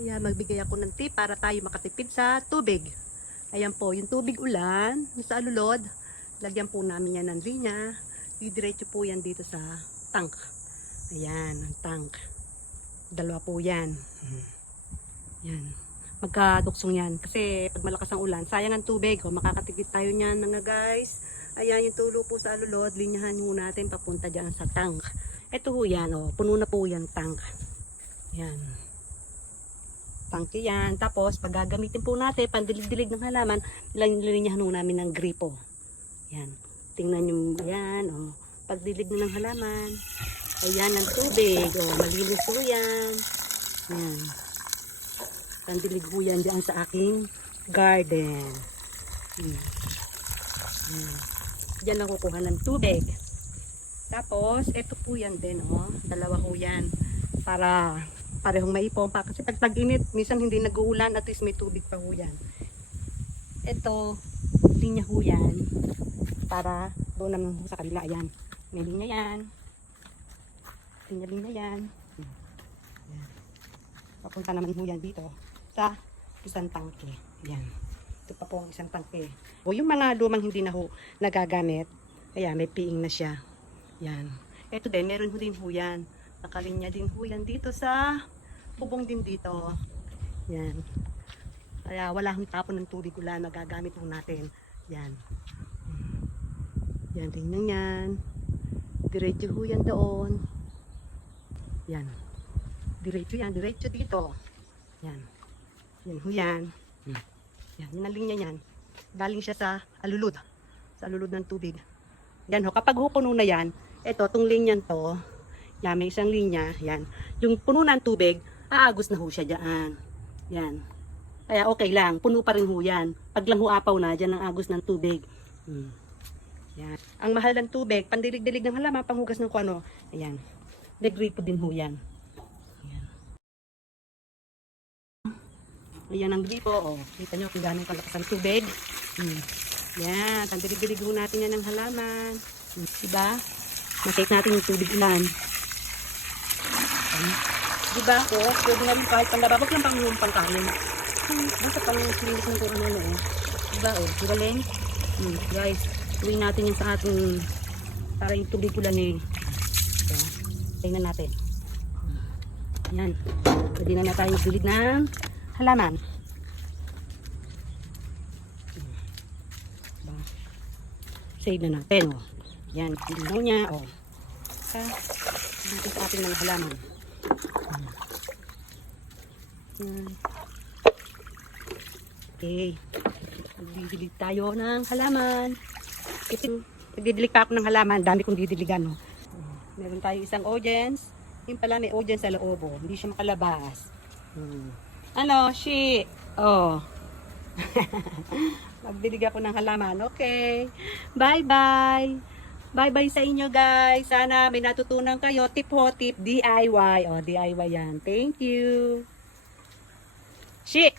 Kaya magbigay ako ng tip para tayo makatipid sa tubig. Ayan po, yung tubig ulan, yung sa alulod, lagyan po namin yan ng linya. Didiretso po yan dito sa tank. Ayan, ang tank. Dalawa po yan. Yan. Magkaduksong yan. Kasi pag malakas ang ulan, sayang ang tubig. O, makakatipid tayo niyan mga guys. Ayan, yung tulo po sa alulod, linyahan mo natin papunta dyan sa tank. Ito ho yan, o, puno na po yan tank. Yan. Tanki yan. Tapos, pag gagamitin po natin, pandilig-dilig ng halaman, lilinyahan ho namin ng gripo. Yan. Tingnan nyo, yan, o. Pagdilig na ng halaman. Ayan ang tubig, o. Malinis po yan. Yan. Pandilig po yan dyan sa aking garden. Yan. Diyan lang kukuha ng tubig. Tapos, ito po yan din, o. Dalawa po yan. Para parehong maipompa. Kasi pag tag-init, minsan hindi nag-uulan, at least may tubig pa ho yan. Ito, linya ho yan. Para doon naman sa kabila, yan. May linya yan. Linya yan. Yan. Papunta naman ho yan dito sa isang tangke. Yan. Ito pa po ang isang tangke. O yung mga lumang hindi na ho nagagamit, kaya may piing na siya. Yan. Ito din, meron ho din ho yan. Nakalinya din ho yan dito sa bubong din dito. Yan. Kaya wala hong tapon ng tubig ulan na gagamit ho natin. Yan. Yan, tingnan yan. Diretso ho yan doon. Yan. Diretso yan, diretso dito. Yan. Yan ho yan. Yan, yun ang linya yan. Galing siya sa alulod. Sa alulod ng tubig. Yan ho, kapag ho puno na yan, ito, tong linyan to, yan, may isang linya, yan. Yung puno ng tubig, aagos na ho siya dyan. Yan. Kaya okay lang, puno pa rin ho yan. Pag lang ho apaw na, dyan ang agos ng tubig. Yan. Ang mahal ng tubig, pandilig-dilig ng halaman, panghugas ng kung ano. Ayan. Degripo din ho yan. Ayan. Ayan ang gripo. Oh. Kita nyo kung gano'ng kalakas ang tubig. Yan. Pandilig-dilig ho natin yan ng halaman. Diba? Masake natin yung tubig ulan. Diba ako? Pwede nga rin kahit panlaba. Huwag lang pang kanin. Basta pang silinis ng kung ano eh. Diba oh? Galing? Guys, tuwin natin yung sa ating para yung tubig ulan eh. So, tingnan natin. Yan. Pwede na tayo magdilig ng halaman. Diba? Save na natin oh. Yan. Hindi niya oh. Natin sa ating mga halaman. Yan. Okay. Magdidilig tayo ng halaman. Kasi nagdidilig pa ako ng halaman. Dami kong didiligan. No? Meron tayo isang audience. Yung pala may audience sa loob. Oh. Hindi siya makalabas. Ano? She. Oh. Magdidig ako ng halaman. Okay. Bye-bye. Bye-bye sa inyo guys. Sana may natutunan kayo. Tip ho, tip. DIY. O, DIY yan. Thank you. She.